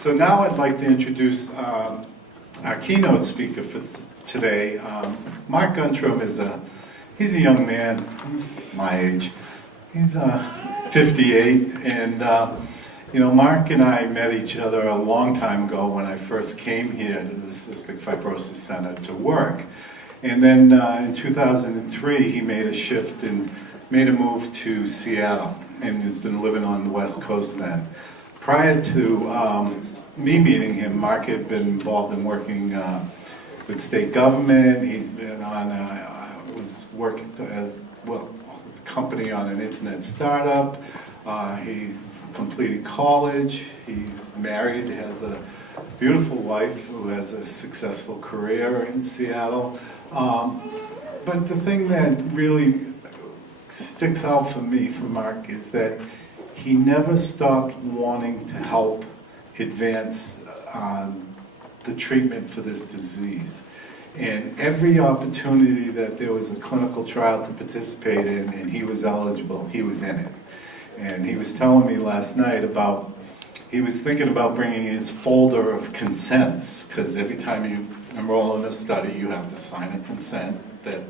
So now I'd like to introduce our keynote speaker for today. Mark Guntrum he's a young man. He's my age. He's 58, and Mark and I met each other a long time ago when I first came here to the Cystic Fibrosis Center to work. And then in 2003, he made a shift and made a move to Seattle, and has been living on the West Coast then. Prior to me meeting him, Mark had been involved in working with state government. He's been was working as a company on an internet startup. He completed college. He's married, has a beautiful wife who has a successful career in Seattle. But the thing that really sticks out for me from Mark is that he never stopped wanting to help advance the treatment for this disease. And every opportunity that there was a clinical trial to participate in and he was eligible, he was in it. And he was telling me last night he was thinking about bringing his folder of consents, because every time you enroll in a study, you have to sign a consent that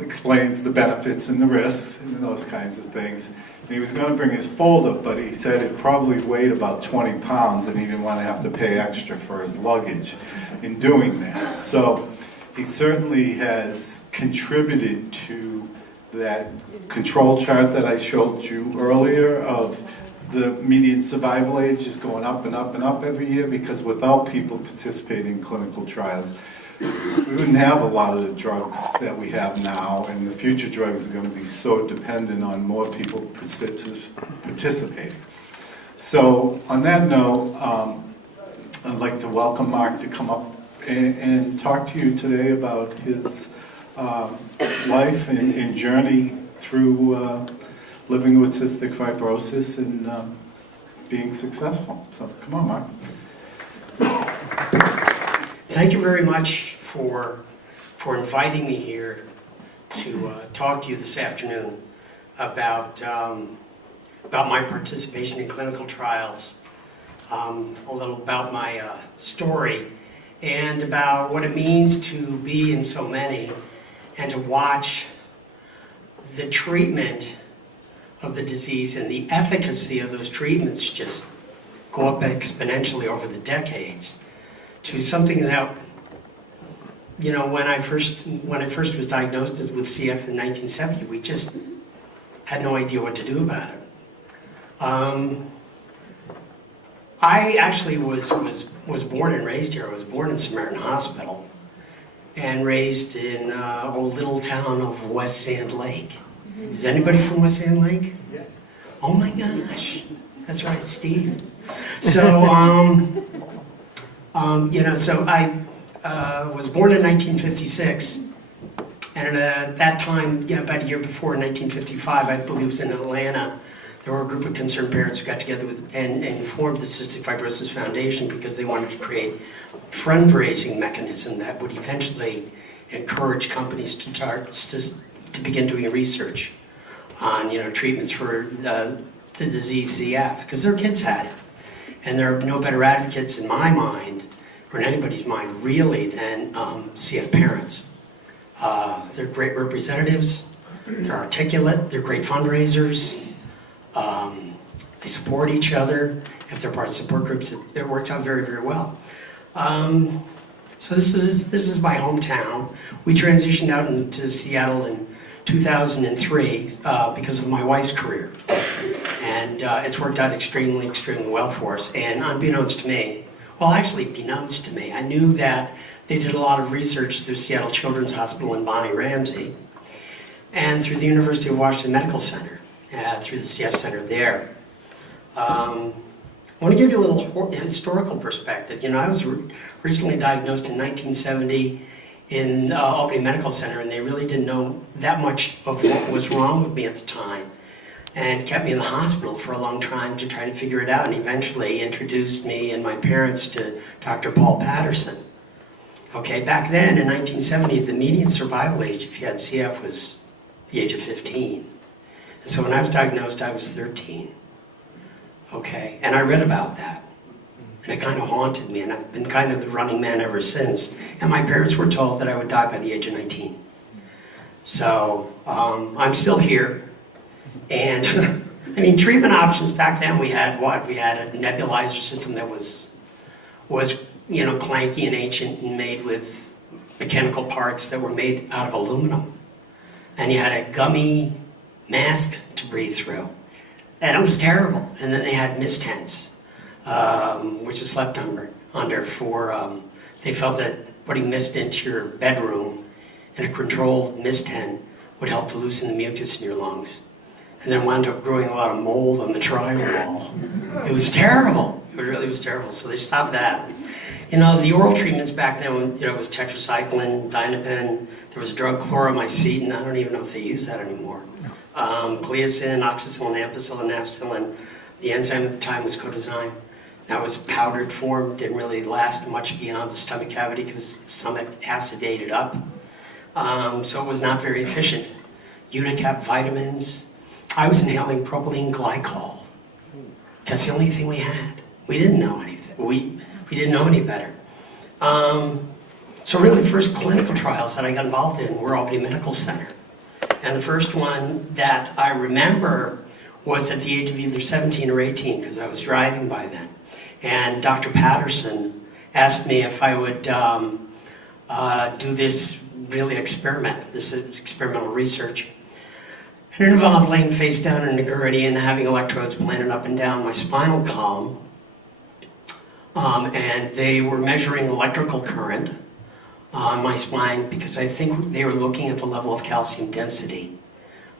explains the benefits and the risks and those kinds of things. And he was going to bring his folder, but he said it probably weighed about 20 pounds and he didn't want to have to pay extra for his luggage in doing that. So he certainly has contributed to that control chart that I showed you earlier of the median survival age is going up and up and up every year, because without people participating in clinical trials, we wouldn't have a lot of the drugs that we have now, and the future drugs are going to be so dependent on more people participating. So on that note, I'd like to welcome Mark to come up and talk to you today about his life and journey through living with cystic fibrosis and being successful. So come on, Mark. Thank you very much for inviting me here to talk to you this afternoon about my participation in clinical trials, a little about my story, and about what it means to be in so many and to watch the treatment of the disease and the efficacy of those treatments just go up exponentially over the decades to something that, when I first was diagnosed with CF in 1970, we just had no idea what to do about it. I actually was born and raised here. I was born in Samaritan Hospital and raised in a little town of West Sand Lake. Is anybody from West Sand Lake? Yes. Oh my gosh, that's right, Steve. So, so I was born in 1956, and at that time, about a year before, in 1955, I believe it was in Atlanta, there were a group of concerned parents who got together and formed the Cystic Fibrosis Foundation because they wanted to create a fundraising mechanism that would eventually encourage companies to begin doing research on treatments for the disease CF, because their kids had it. And there are no better advocates in my mind, or in anybody's mind really, than CF parents. They're great representatives, they're articulate, they're great fundraisers, they support each other. If they're part of support groups, it works out very, very well. So this is my hometown. We transitioned out into Seattle in 2003 because of my wife's career. And it's worked out extremely, extremely well for us. And unbeknownst to me, beknownst to me, I knew that they did a lot of research through Seattle Children's Hospital and Bonnie Ramsey, and through the University of Washington Medical Center, through the CF Center there. I want to give you a little historical perspective. I was recently diagnosed in 1970 in Albany Medical Center, and they really didn't know that much of what was wrong with me at the time, and kept me in the hospital for a long time to try to figure it out, and eventually introduced me and my parents to Dr. Paul Patterson. Okay, back then in 1970, the median survival age if you had CF was the age of 15. And so when I was diagnosed, I was 13. Okay, and I read about that. And it kind of haunted me, and I've been kind of the running man ever since. And my parents were told that I would die by the age of 19. So I'm still here. And I mean, treatment options back then, we had what? We had a nebulizer system that was clanky and ancient and made with mechanical parts that were made out of aluminum. And you had a gummy mask to breathe through. And it was terrible. And then they had mist tents, which is slept under for, they felt that putting mist into your bedroom in a controlled mist tent would help to loosen the mucus in your lungs. And then wound up growing a lot of mold on the drywall. It was terrible. It really was terrible. So they stopped that. The oral treatments back then, it was tetracycline, Dinapen. There was a drug chloromycetin. I don't even know if they use that anymore. Gliacin, oxacillin, ampicillin, nafcillin. The enzyme at the time was codezyme. That was powdered form. Didn't really last much beyond the stomach cavity because the stomach acidated up. So it was not very efficient. Unicap vitamins. I was inhaling propylene glycol. That's the only thing we had. We didn't know anything. We didn't know any better. So really the first clinical trials that I got involved in were Albany Medical Center. And the first one that I remember was at the age of either 17 or 18 because I was driving by then. And Dr. Patterson asked me if I would do this really experiment, this experimental research. And it involved laying face down in a gurney and having electrodes planted up and down my spinal column. And they were measuring electrical current on my spine because I think they were looking at the level of calcium density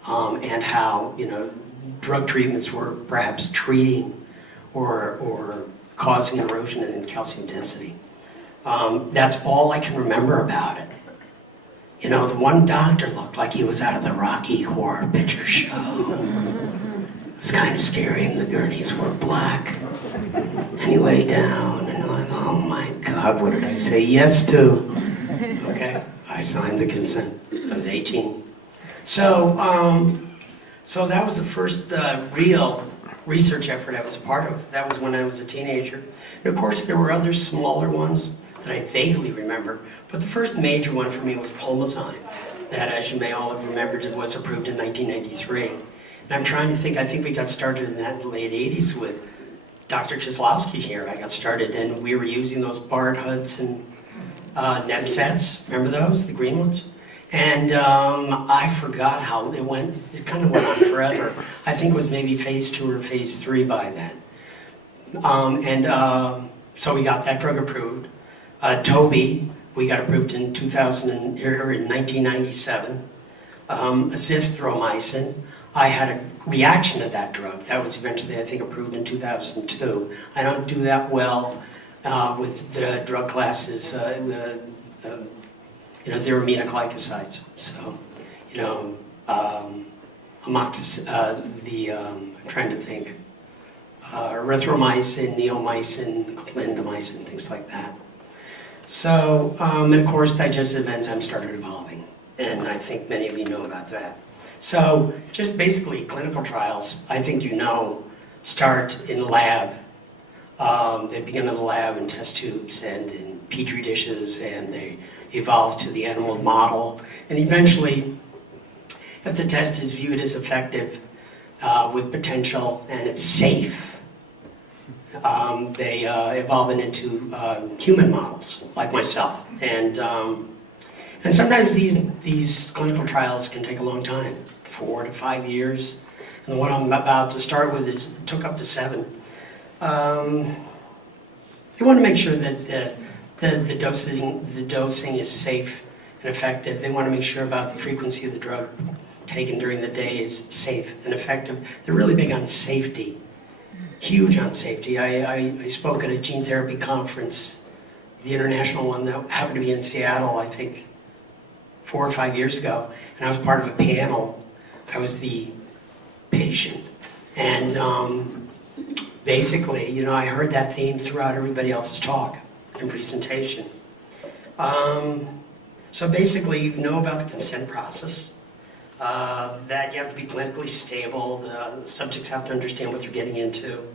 and how, drug treatments were perhaps treating or causing erosion in calcium density. That's all I can remember about it. The one doctor looked like he was out of the Rocky Horror Picture Show. It was kind of scary, and the gurneys were black. And he lay down, and I'm like, oh my God, what did I say yes to? Okay, I signed the consent. I was 18. So that was the first real research effort I was a part of. That was when I was a teenager. And of course, there were other smaller ones that I vaguely remember. But the first major one for me was Pulmozyme, that, as you may all have remembered, it was approved in 1993. And I'm trying to think, I think we got started in that in the late 80s with Dr. Chislowski here. I got started, and we were using those Bard Hudson neb sets. Remember those, the green ones? And I forgot how it went. It kind of went on forever. I think it was maybe phase 2 or phase 3 by then. So we got that drug approved. Toby, we got approved in 1997. Azithromycin, I had a reaction to that drug. That was eventually, I think, approved in 2002. I don't do that well with the drug classes, they're aminoglycosides. So, I'm trying to think, erythromycin, neomycin, clindamycin, things like that. So, and of course, digestive enzymes started evolving, and I think many of you know about that. So, just basically, clinical trials, I think start in the lab. They begin in the lab in test tubes and in petri dishes, and they evolve to the animal model. And eventually, if the test is viewed as effective with potential and it's safe, they evolve it into human models, like myself. And sometimes these clinical trials can take a long time, 4 to 5 years. And what I'm about to start with it took up to 7. They want to make sure that the dosing is safe and effective. They want to make sure about the frequency of the drug taken during the day is safe and effective. They're really big on safety, huge on safety. I spoke at a gene therapy conference, the international one that happened to be in Seattle, I think 4 or 5 years ago, and I was part of a panel. I was the patient, and basically, I heard that theme throughout everybody else's talk and presentation. So basically, you know about the consent process, that you have to be clinically stable, the subjects have to understand what they're getting into.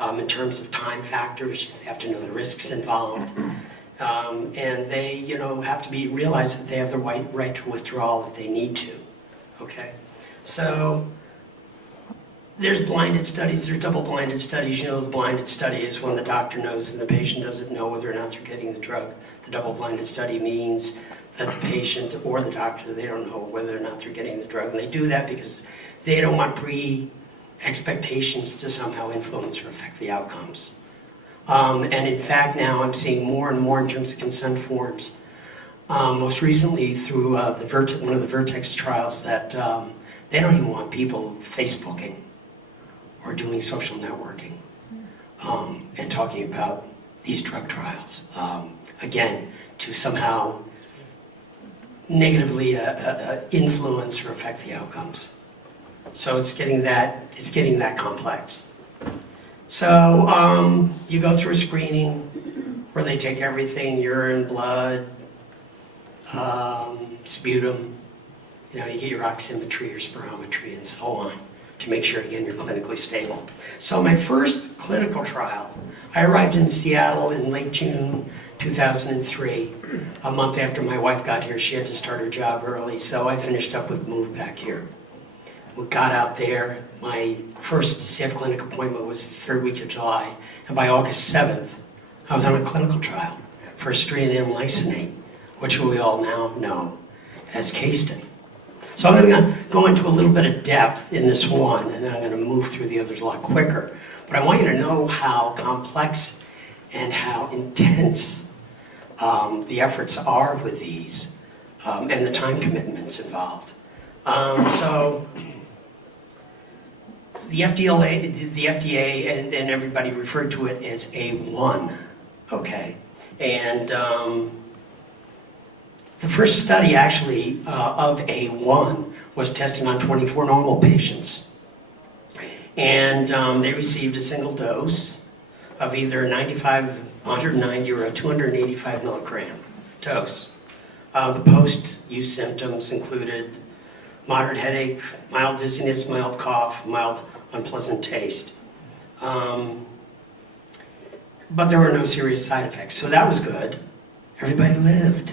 in terms of time factors. They have to know the risks involved. And they, have to realize that they have the right to withdrawal if they need to. Okay? So there's blinded studies, there's double-blinded studies. The blinded study is when the doctor knows and the patient doesn't know whether or not they're getting the drug. The double-blinded study means that the patient or the doctor, they don't know whether or not they're getting the drug. And they do that because they don't want pre-expectations to somehow influence or affect the outcomes. And in fact, now I'm seeing more and more in terms of consent forms. Most recently through one of the Vertex trials that they don't even want people Facebooking or doing social networking and talking about these drug trials. Again, to somehow negatively influence or affect the outcomes. So it's getting that complex. So you go through a screening where they take everything, urine, blood, sputum, you get your oximetry, your spirometry, and so on to make sure, again, you're clinically stable. So my first clinical trial, I arrived in Seattle in late June 2003. A month after my wife got here, she had to start her job early, so I finished up with move back here. We got out there. My first CF clinic appointment was the third week of July, and by August 7th, I was on a clinical trial for Streatham lysate, which we all now know as Cayston. So I'm going to go into a little bit of depth in this one, and then I'm going to move through the others a lot quicker. But I want you to know how complex and how intense the efforts are with these, and the time commitments involved. So the FDA and everybody referred to it as A1, okay? And the first study actually of A1 was testing on 24 normal patients. And they received a single dose of either 190 or a 285 milligram dose. The post-use symptoms included moderate headache, mild dizziness, mild cough, mild unpleasant taste. But there were no serious side effects, so that was good. Everybody lived.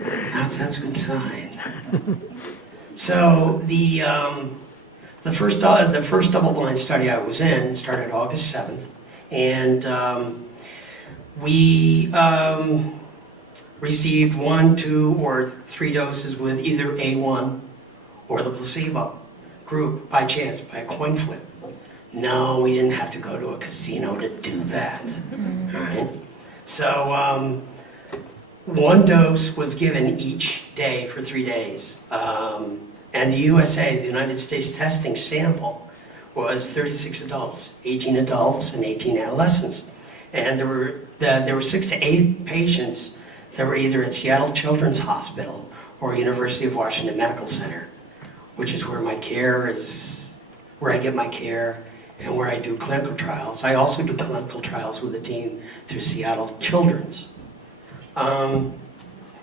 That's a good sign. So the first double-blind study I was in started August 7th, and we received 1, 2, or 3 doses with either A1 or the placebo group by chance, by a coin flip. No, we didn't have to go to a casino to do that. All right. So 1 dose was given each day for 3 days. And the USA, the United States testing sample, was 36 adults, 18 adults and 18 adolescents. And there were 6 to 8 patients that were either at Seattle Children's Hospital or University of Washington Medical Center, which is where where I get my care and where I do clinical trials. I also do clinical trials with a team through Seattle Children's.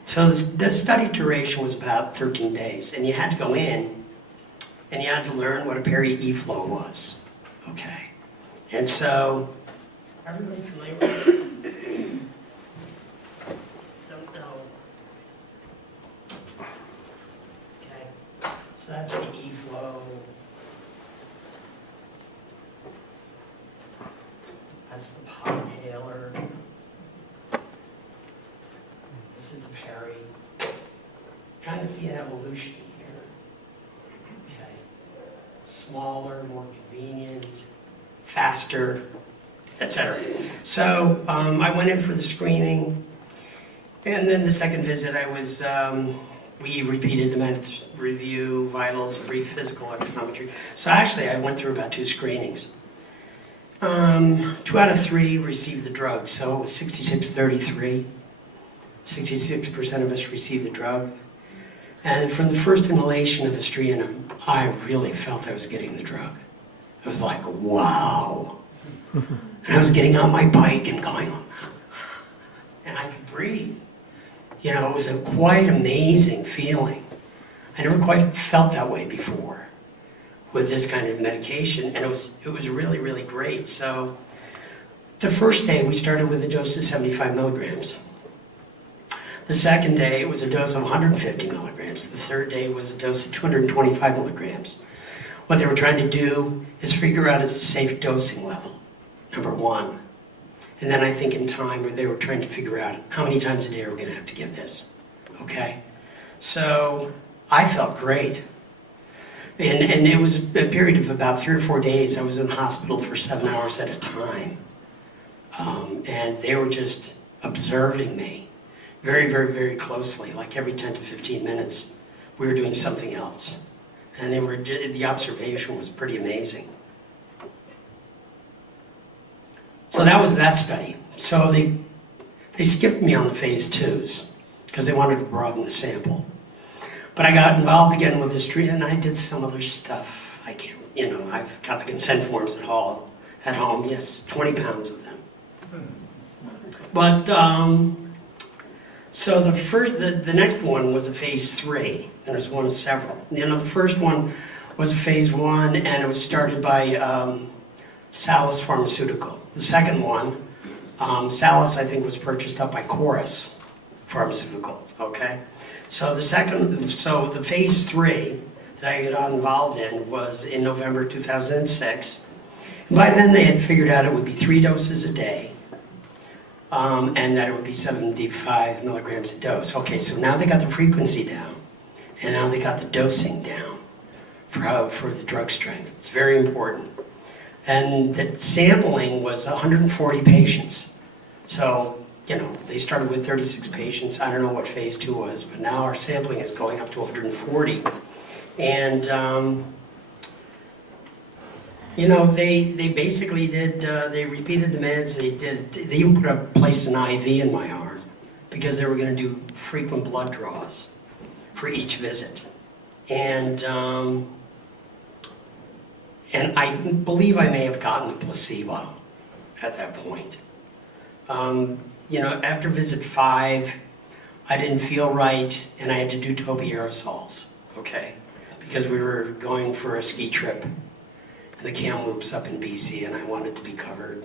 So the study duration was about 13 days, and you had to go in and you had to learn what a peri-E-flow was, okay? And so, everybody familiar with it? Don't know. Okay, so that's the E-flow. That's the pod inhaler. This is the peri. Kind of see an evolution here. Okay. Smaller, more convenient, faster, etc. So I went in for the screening, and then the second visit we repeated the meds review, vitals, brief physical oximetry. So actually I went through about 2 screenings. 2 out of 3 received the drug, so it was 66-33. 66% of us received the drug. And from the first inhalation of the Streatham, I really felt I was getting the drug. It was like, wow. And I was getting on my bike and going, and I could breathe. It was a quite amazing feeling. I never quite felt that way before with this kind of medication, and it was really, really great. So The first day we started with a dose of 75 milligrams. The second day it was a dose of 150 milligrams. The third day was a dose of 225 milligrams. What they were trying to do is figure out a safe dosing level, number one. And then I think in time they were trying to figure out how many times a day are we going to have to give this, okay? So I felt great. And it was a period of about 3 or 4 days. I was in the hospital for 7 hours at a time. And they were just observing me very, very, very closely. Like every 10 to 15 minutes, we were doing something else. And the observation was pretty amazing. So that was that study. So they skipped me on the phase 2s because they wanted to broaden the sample. But I got involved again with this treatment, and I did some other stuff. I can't, I've got the consent forms at home. Yes, 20 pounds of them. But so the next one was a phase 3. There was one of several. The first one was a phase 1, and it was started by Salus Pharmaceutical. The second one, Salus, I think, was purchased up by Chorus Pharmaceuticals. Okay. So the phase 3 that I got involved in was in November 2006. And by then they had figured out it would be 3 doses a day, and that it would be 75 milligrams a dose. Okay, so now they got the frequency down, and now they got the dosing down for the drug strength. It's very important. And the sampling was 140 patients. So they started with 36 patients. I don't know what phase 2 was, but now our sampling is going up to 140. And, they basically did, they repeated the meds. They even placed an IV in my arm because they were going to do frequent blood draws for each visit. And I believe I may have gotten a placebo at that point. After visit 5, I didn't feel right, and I had to do Toby aerosols, okay? Because we were going for a ski trip in the Kamloops up in BC, and I wanted to be covered.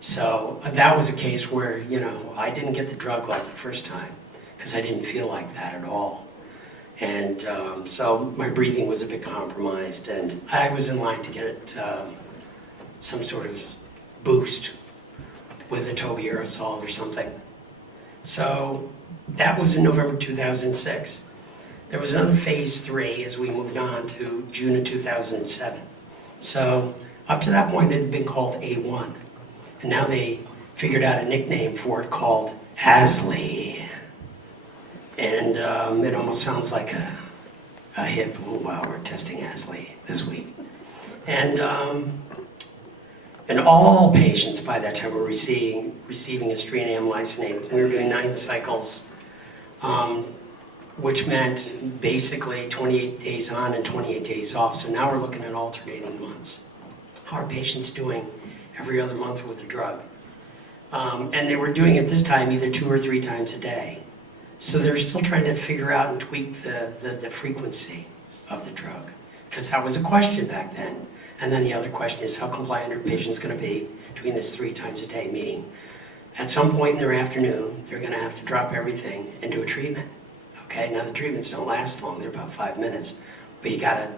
So that was a case where, I didn't get the drug like the first time, because I didn't feel like that at all. And so my breathing was a bit compromised, and I was in line to get some sort of boost with a Toby aerosol or something. So that was in November 2006. There was another phase 3 as we moved on to June of 2007. So up to that point it had been called A1. And now they figured out a nickname for it called Asley. And it almost sounds like a hip, wow, we're testing Asley this week. And all patients by that time were receiving astringam lysate. We were doing 9 cycles, which meant basically 28 days on and 28 days off. So now we're looking at alternating months. How are patients doing every other month with the drug? And they were doing it this time either 2 or 3 times a day. So they're still trying to figure out and tweak the frequency of the drug, because that was a question back then. And then the other question is, how compliant are patients going to be doing this 3 times a day? Meaning, at some point in their afternoon, they're going to have to drop everything and do a treatment. Okay, now the treatments don't last long, they're about 5 minutes. But you got to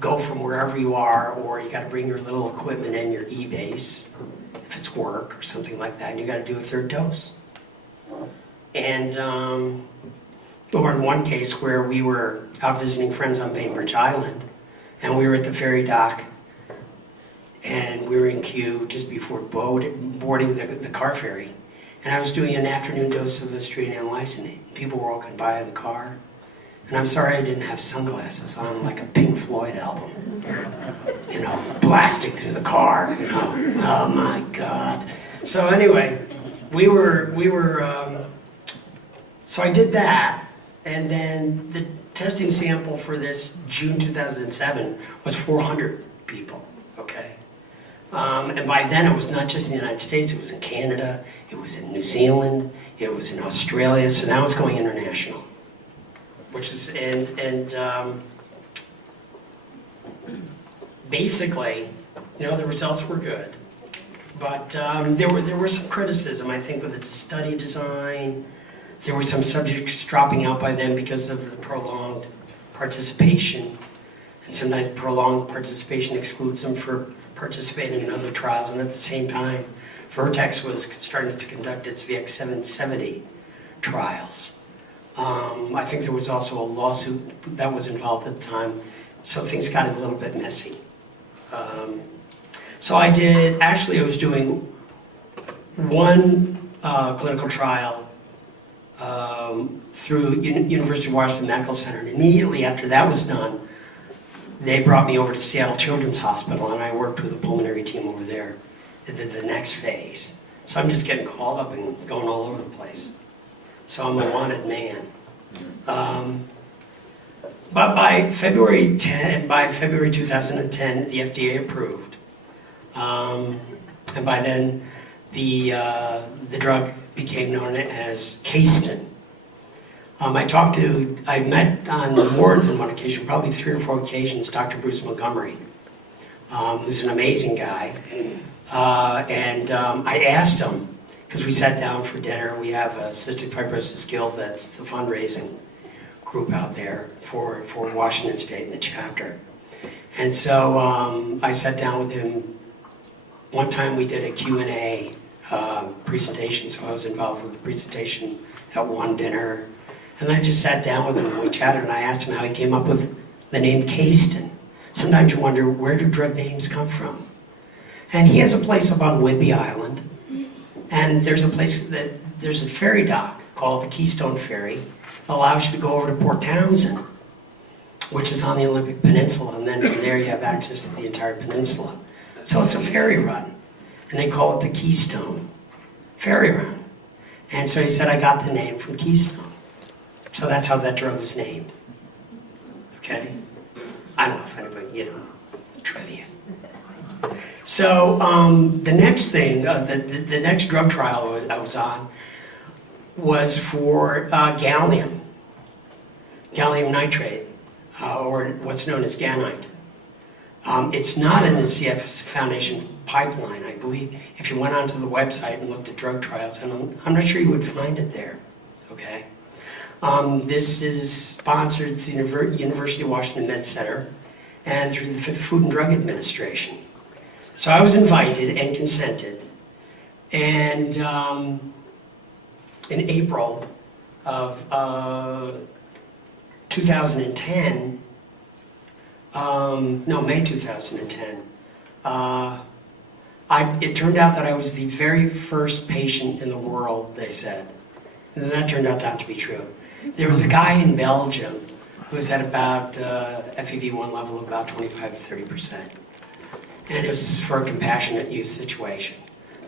go from wherever you are, or you got to bring your little equipment in, your e-base, if it's work or something like that, and you got to do a 3rd dose. And, or in one case where we were out visiting friends on Bainbridge Island, and we were at the ferry dock, and we were in queue just before boarding the car ferry. And I was doing an afternoon dose of astringam lysate. People were walking by in the car. And I'm sorry I didn't have sunglasses on like a Pink Floyd album. Blasting through the car. Oh my God. So anyway, so I did that. And then the testing sample for this June 2007 was 400 people, okay? And by then it was not just in the United States, it was in Canada, it was in New Zealand, it was in Australia, so now it's going international. Which is, basically, the results were good. But there were some criticism, I think, with the study design. There were some subjects dropping out by then because of the prolonged participation. And sometimes prolonged participation excludes them for participating in other trials. And at the same time, Vertex was starting to conduct its VX-770 trials. I think there was also a lawsuit that was involved at the time, so things got a little bit messy. So I was doing one clinical trial through University of Washington Medical Center, and immediately after that was done, they brought me over to Seattle Children's Hospital, and I worked with the pulmonary team over there that did the next phase. So I'm just getting called up and going all over the place. So I'm a wanted man. But by February 2010, the FDA approved. And by then, the drug became known as Cayston. I met on more than one occasion, probably 3 or 4 occasions, Dr. Bruce Montgomery, who's an amazing guy. And I asked him, because we sat down for dinner, we have a Cystic Fibrosis Guild, that's the fundraising group out there for Washington State and the chapter. And so I sat down with him. One time we did a Q&A presentation, so I was involved with the presentation at one dinner. And I just sat down with him and we chatted, and I asked him how he came up with the name Cayston. Sometimes you wonder, where do drug names come from? And he has a place up on Whidbey Island, and there's a ferry dock called the Keystone Ferry that allows you to go over to Port Townsend, which is on the Olympic Peninsula, and then from there you have access to the entire peninsula. So it's a ferry run, and they call it the Keystone Ferry Run. And so he said, I got the name from Keystone. So that's how that drug was named. Okay? I don't know if anybody, trivia. So the next thing, the next drug trial I was on was for gallium nitrate, or what's known as Ganite. It's not in the CF Foundation pipeline, I believe. If you went onto the website and looked at drug trials, and I'm not sure you would find it there, okay? This is sponsored through the University of Washington Med Center and through the Food and Drug Administration. So I was invited and consented, and in April of 2010, May 2010, it turned out that I was the very first patient in the world, they said. And that turned out not to be true. There was a guy in Belgium who was at about FEV1 level of about 25 to 30%. And it was for a compassionate use situation.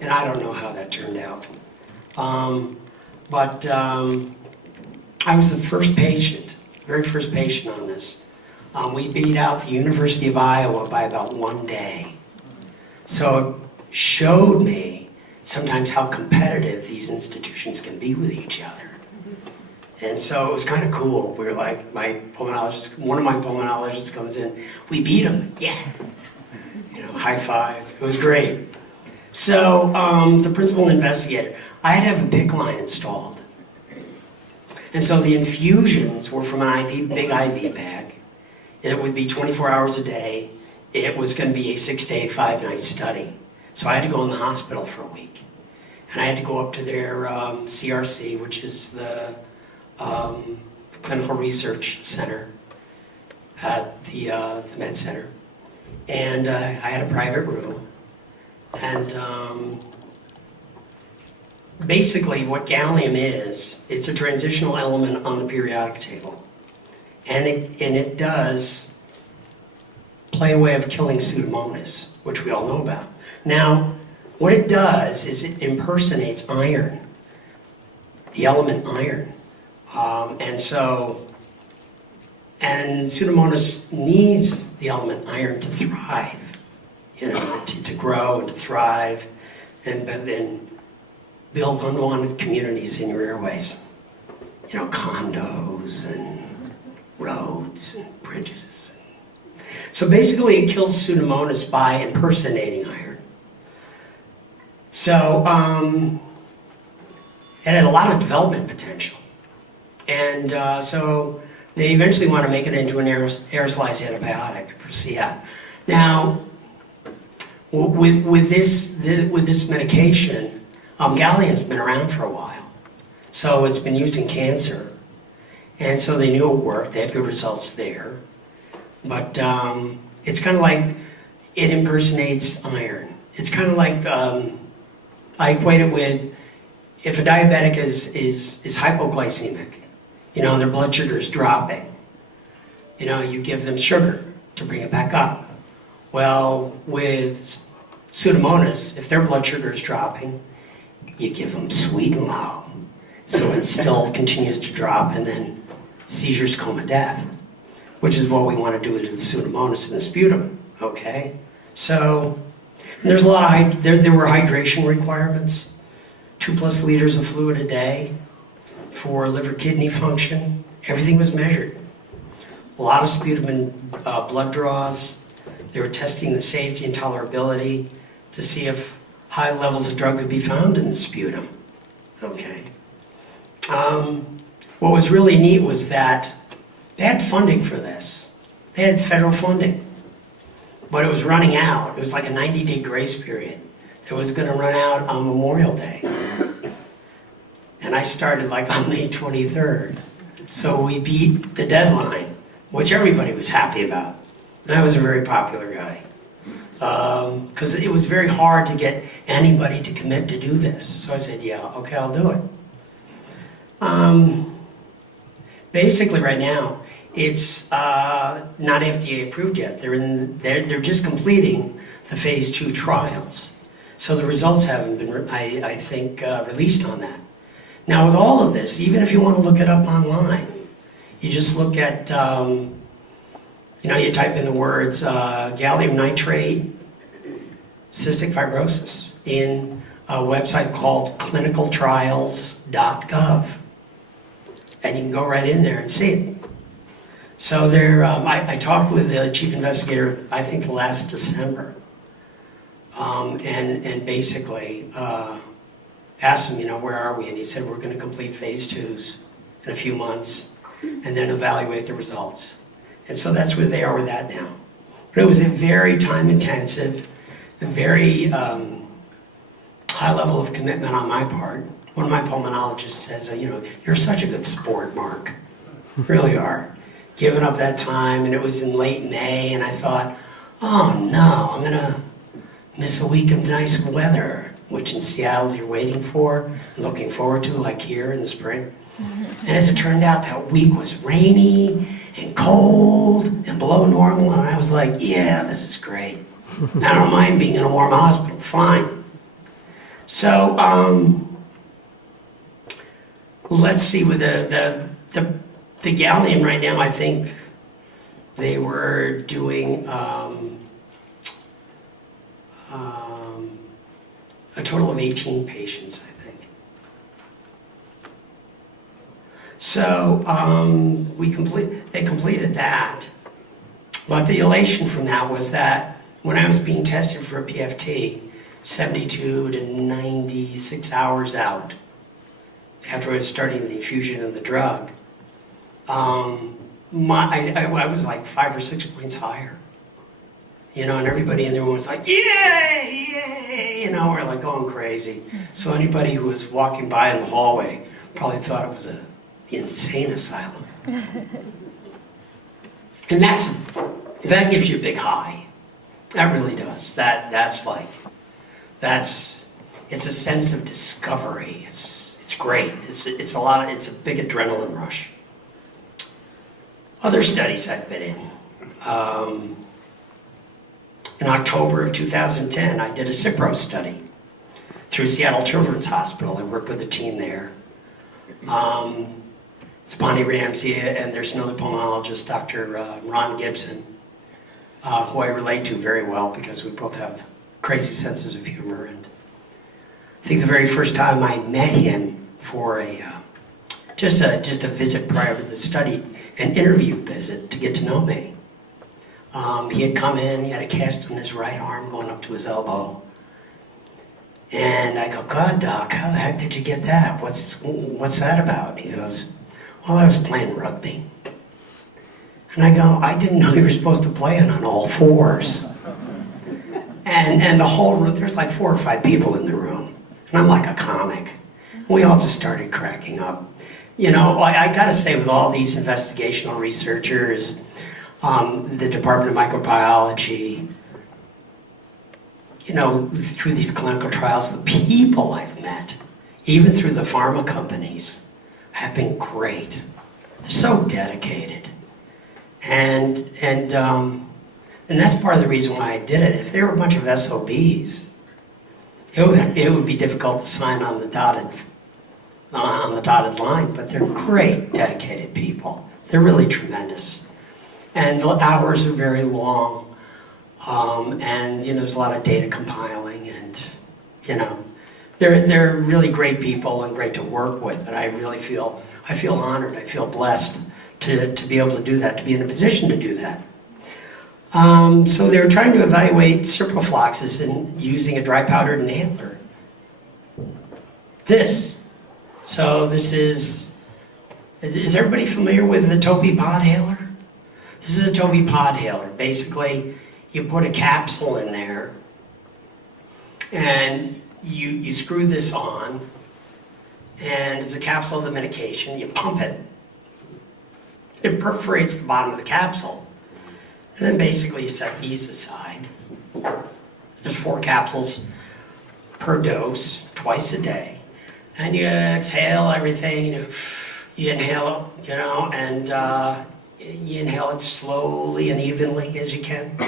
And I don't know how that turned out. But I was the first patient, very first patient on this. We beat out the University of Iowa by about 1 day. So it showed me sometimes how competitive these institutions can be with each other. And so it was kind of cool. We were like, one of my pulmonologists comes in, we beat him, yeah. High five, it was great. So the principal investigator, I had to have a PICC line installed. And so the infusions were from an big IV bag. It would be 24 hours a day. It was going to be a 6-day, 5-night study. So I had to go in the hospital for a week. And I had to go up to their CRC, which is the Clinical Research Center at the Med Center. And I had a private room. And basically what gallium is, it's a transitional element on the periodic table. And it does play a way of killing Pseudomonas, which we all know about. Now, what it does is it impersonates iron, the element iron. And Pseudomonas needs the element iron to thrive, to grow and to thrive and build unwanted communities in your airways. Condos and roads and bridges. So basically it kills Pseudomonas by impersonating iron. So it had a lot of development potential. And so they eventually want to make it into an aerosolized antibiotic for CF. Now, with this medication, gallium's been around for a while. So it's been used in cancer. And so they knew it worked. They had good results there. But it's kind of like it impersonates iron. It's kind of like, I equate it with if a diabetic is hypoglycemic, and their blood sugar is dropping, you give them sugar to bring it back up. Well, with Pseudomonas, if their blood sugar is dropping, you give them sweet and low. So it still continues to drop, and then seizures, coma, death, which is what we want to do with the Pseudomonas in the sputum, okay? So, and there's a lot of, there were hydration requirements, 2+ liters of fluid a day for liver kidney function. Everything was measured. A lot of sputum and blood draws. They were testing the safety and tolerability to see if high levels of drug could be found in the sputum. Okay. What was really neat was that they had funding for this. They had federal funding. But it was running out. It was like a 90-day grace period. It was going to run out on Memorial Day. And I started like on May 23rd. So we beat the deadline, which everybody was happy about. And I was a very popular guy. Because it was very hard to get anybody to commit to do this. So I said, yeah, okay, I'll do it. Basically right now, it's not FDA approved yet. They're just completing the phase 2 trials. So the results haven't been, I think, released on that. Now with all of this, even if you want to look it up online, you just look at, you type in the words gallium nitrate, cystic fibrosis in a website called clinicaltrials.gov. And you can go right in there and see it. So I talked with the chief investigator, I think last December, and basically asked him, where are we? And he said, we're going to complete phase 2s in a few months and then evaluate the results. And so that's where they are with that now. But it was a very time-intensive, a very high level of commitment on my part. One of my pulmonologists says, you're such a good sport, Mark. You really are. Giving up that time, and it was in late May, and I thought, oh no, I'm gonna miss a week of nice weather, which in Seattle you're waiting for, looking forward to, like here in the spring. And as it turned out, that week was rainy and cold and below normal, and I was like, yeah, this is great. I don't mind being in a warm hospital, fine. So, let's see, with the gallium right now, I think they were doing a total of 18 patients, I think. So they completed that, but the elation from that was that when I was being tested for a PFT, 72 to 96 hours out, after I was starting the infusion of the drug, I was like 5 or 6 points higher. And everybody in the room was like, yay, yay, we're like going crazy. So anybody who was walking by in the hallway probably thought it was the insane asylum. And that gives you a big high. That really does. It's a sense of discovery. It's great. It's a big adrenaline rush. Other studies I've been in October of 2010, I did a Cipro study through Seattle Children's Hospital. I worked with a team there. It's Bonnie Ramsey, and there's another pulmonologist, Dr. Ron Gibson, who I relate to very well because we both have crazy senses of humor. And I think the very first time I met him for just a visit prior to the study, an interview visit to get to know me. He had come in, he had a cast on his right arm going up to his elbow. And I go, God, Doc, how the heck did you get that? What's that about? He goes, well, I was playing rugby. And I go, I didn't know you were supposed to play it on all fours. And the whole room, there's like 4 or 5 people in the room. And I'm like a comic. We all just started cracking up. You know, I gotta say, with all these investigational researchers, the Department of Microbiology, you know, through these clinical trials, the people I've met, even through the pharma companies, have been great. They're so dedicated. And that's part of the reason why I did it. If there were a bunch of SOBs, it would be difficult to sign on the dotted line, but they're great, dedicated people. They're really tremendous. And the hours are very long. And, you know, there's a lot of data compiling, and, you know, they're really great people and great to work with. And I feel honored, I feel blessed to be able to do that, to be in a position to do that. So they were trying to evaluate ciprofloxacin and using a dry powdered inhaler. So this is everybody familiar with the Topi podhaler? This is a Topi podhaler. Basically, you put a capsule in there, and you screw this on, and it's a capsule of the medication. You pump it. It perforates the bottom of the capsule. And then basically you set these aside. There's 4 capsules per dose, twice a day. And you exhale everything, you inhale it, you know, and you inhale it slowly and evenly as you can.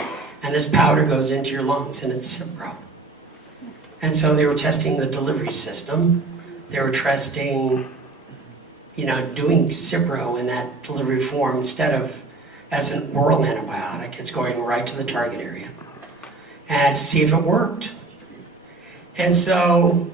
And this powder goes into your lungs, and it's Cipro. And so they were testing the delivery system. They were testing, you know, doing Cipro in that delivery form instead of as an oral antibiotic. It's going right to the target area, and to see if it worked. And so,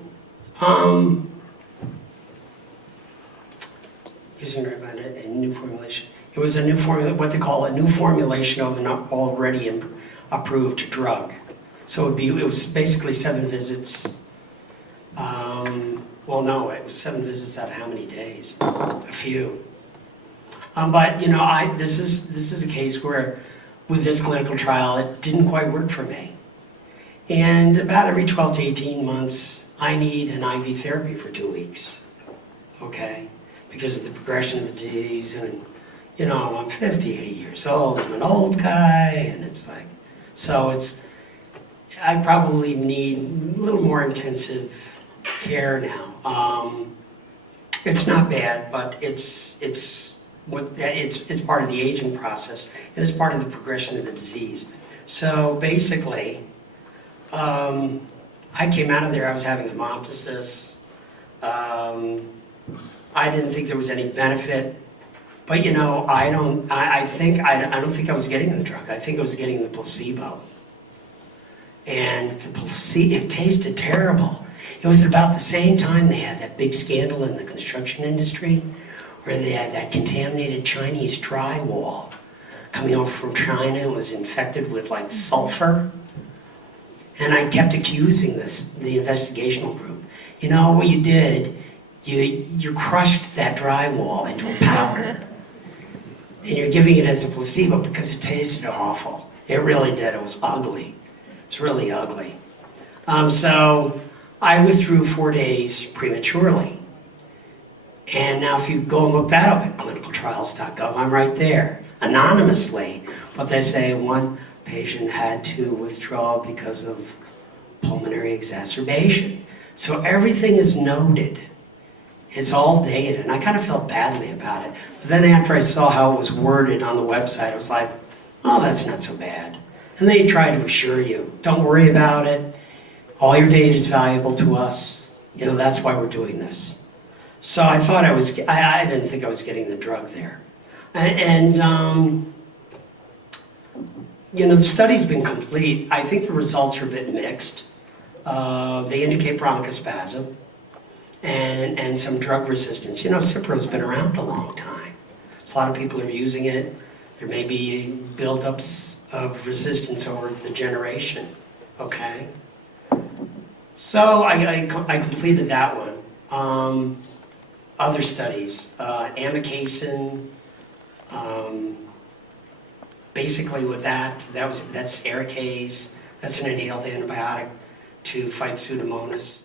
using a new formulation. It was a new formula, what they call a new formulation of an already approved drug. So it was basically 7 visits. Well, no, it was 7 visits out of how many days? A few. But you know, this is a case where, with this clinical trial, it didn't quite work for me. And about every 12 to 18 months, I need an IV therapy for 2 weeks. Okay, because of the progression of the disease, and you know, I'm 58 years old. I'm an old guy, and it's like, so I probably need a little more intensive care now. It's not bad, but it's part of the aging process, and it's part of the progression of the disease. So basically, I came out of there, I was having hemoptysis. I didn't think there was any benefit, but you know, I don't think I was getting the drug. I think I was getting the placebo. And the placebo, it tasted terrible. It was about the same time they had that big scandal in the construction industry, where they had that contaminated Chinese drywall coming over from China and was infected with like sulfur. And I kept accusing the investigational group. You know what you did? You crushed that drywall into a powder. And you're giving it as a placebo because it tasted awful. It really did. It was ugly. It's really ugly. So I withdrew 4 days prematurely. And now if you go and look that up at clinicaltrials.gov, I'm right there, anonymously. But they say one patient had to withdraw because of pulmonary exacerbation. So everything is noted. It's all data, and I kind of felt badly about it. But then after I saw how it was worded on the website, I was like, oh, that's not so bad. And they try to assure you, don't worry about it. All your data is valuable to us. You know, that's why we're doing this. So I thought I didn't think I was getting the drug there. And you know, the study's been complete. I think the results are a bit mixed. They indicate bronchospasm and some drug resistance. You know, Cipro's been around a long time. So a lot of people are using it. There may be buildups of resistance over the generation. Okay? So I completed that one. Other studies, amikacin, basically with that's Arikayce. That's an inhaled antibiotic to fight Pseudomonas.